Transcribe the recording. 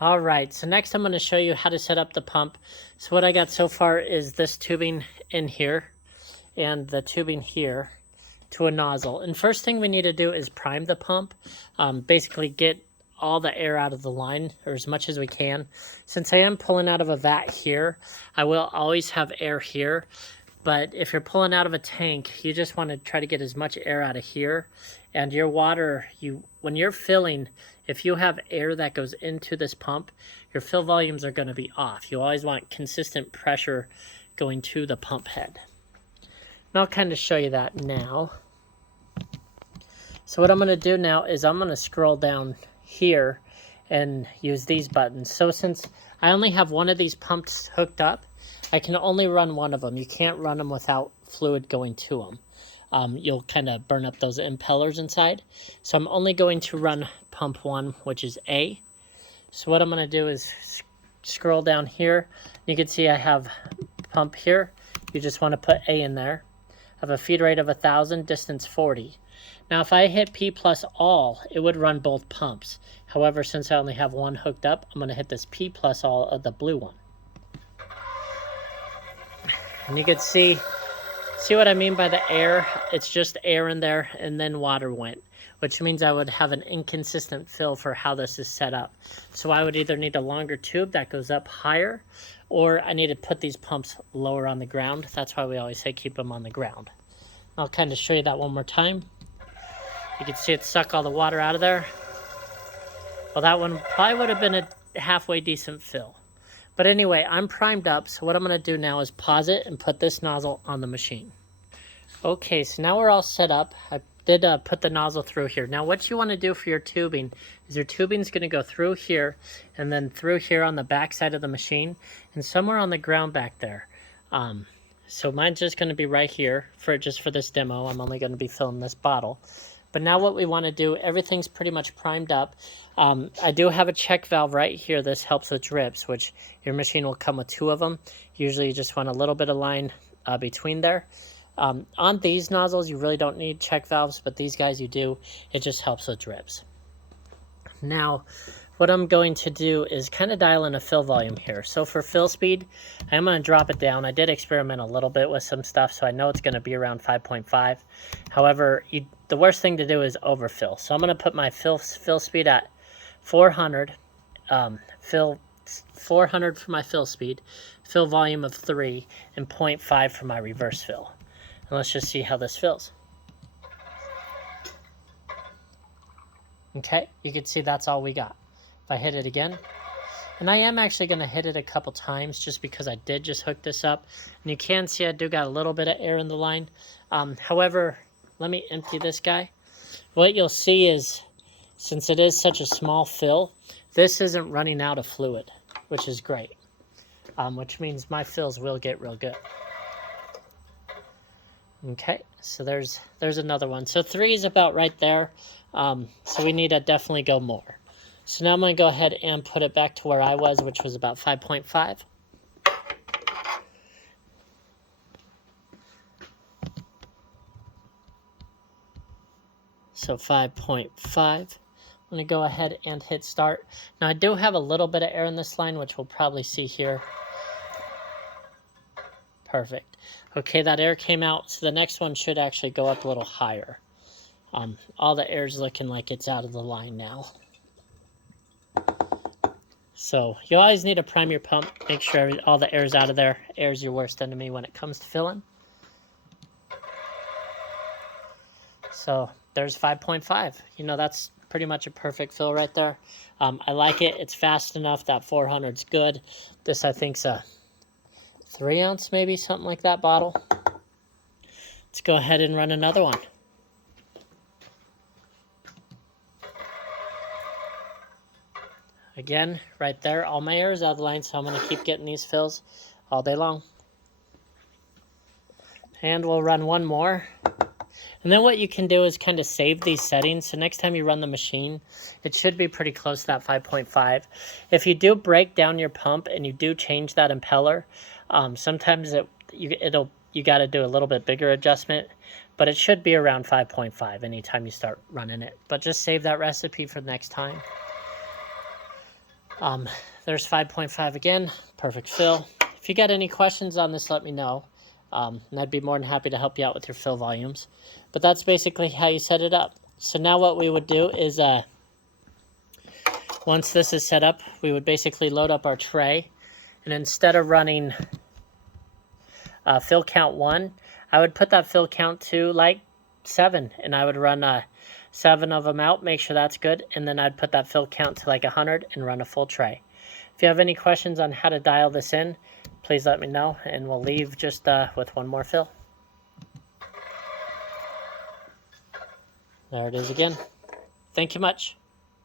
All right, so next I'm going to show you how to set up the pump. So what I got so far is this tubing in here and the tubing here to a nozzle. And first thing we need to do is prime the pump. Basically get all the air out of the line, or as much as we can. Since I am pulling out of a vat here, I will always have air here. But if you're pulling out of a tank, you just want to try to get as much air out of here. And your water, when you're filling, if you have air that goes into this pump, your fill volumes are going to be off. You always want consistent pressure going to the pump head. And I'll kind of show you that now. So what I'm going to do now is I'm going to scroll down here and use these buttons. So since I only have one of these pumps hooked up, I can only run one of them. You can't run them without fluid going to them. You'll kind of burn up those impellers inside. So I'm only going to run pump 1, which is A. So what I'm going to do is scroll down here. You can see I have pump here. You just want to put A in there. I have a feed rate of 1,000, distance 40. Now if I hit P plus all, it would run both pumps. However, since I only have one hooked up, I'm going to hit this P plus all of the blue one. And you can see what I mean by the air? It's just air in there and then water went, which means I would have an inconsistent fill for how this is set up. So I would either need a longer tube that goes up higher, or I need to put these pumps lower on the ground. That's why we always say keep them on the ground. I'll kind of show you that one more time. You can see it suck all the water out of there. Well, that one probably would have been a halfway decent fill. But anyway, I'm primed up, so what I'm going to do now is pause it and put this nozzle on the machine. Okay, so now we're all set up. I did put the nozzle through here. Now what you want to do for your tubing is your tubing's going to go through here and then through here on the back side of the machine and somewhere on the ground back there. So mine's just going to be right here just for this demo. I'm only going to be filling this bottle. But now what we want to do, everything's pretty much primed up. I do have a check valve right here. This helps with drips, which your machine will come with 2 of them. Usually you just want a little bit of line between there. On these nozzles, you really don't need check valves, but these guys you do. It just helps with drips. Now, what I'm going to do is kind of dial in a fill volume here. So for fill speed, I'm going to drop it down. I did experiment a little bit with some stuff, so I know it's going to be around 5.5. However, the worst thing to do is overfill. So I'm going to put my fill speed at 400. 400 for my fill speed, fill volume of 3, and 0.5 for my reverse fill. And let's just see how this fills. Okay, you can see that's all we got. If I hit it again, and I am actually going to hit it a couple times just because I did just hook this up. And you can see I do got a little bit of air in the line. However, let me empty this guy. What you'll see is, since it is such a small fill, this isn't running out of fluid, which is great. Which means my fills will get real good. Okay, so there's another one. So 3 is about right there. So we need to definitely go more. So now I'm going to go ahead and put it back to where I was, which was about 5.5. So 5.5. I'm going to go ahead and hit start. Now I do have a little bit of air in this line, which we'll probably see here. Perfect. Okay, that air came out, so the next one should actually go up a little higher. All the air's looking like it's out of the line now. So you always need to prime your pump. Make sure all the air's out of there. Air's your worst enemy when it comes to filling. So there's 5.5. You know, that's pretty much a perfect fill right there. I like it. It's fast enough. That 400's good. This, I think's a 3 ounce, maybe, something like that bottle. Let's go ahead and run another one. Again, right there, all my air is out of the line, so I'm going to keep getting these fills all day long. And we'll run one more. And then what you can do is kind of save these settings. So next time you run the machine, it should be pretty close to that 5.5. If you do break down your pump and you do change that impeller, sometimes you got to do a little bit bigger adjustment, but it should be around 5.5 anytime you start running it. But just save that recipe for the next time. There's 5.5 again, perfect fill. If you got any questions on this, let me know. And I'd be more than happy to help you out with your fill volumes. But that's basically how you set it up. So now what we would do is, once this is set up, we would basically load up our tray. And instead of running fill count 1, I would put that fill count to like 7. And I would run 7 of them out, make sure that's good. And then I'd put that fill count to like 100 and run a full tray. If you have any questions on how to dial this in, please let me know, and we'll leave just with one more fill. There it is again. Thank you much.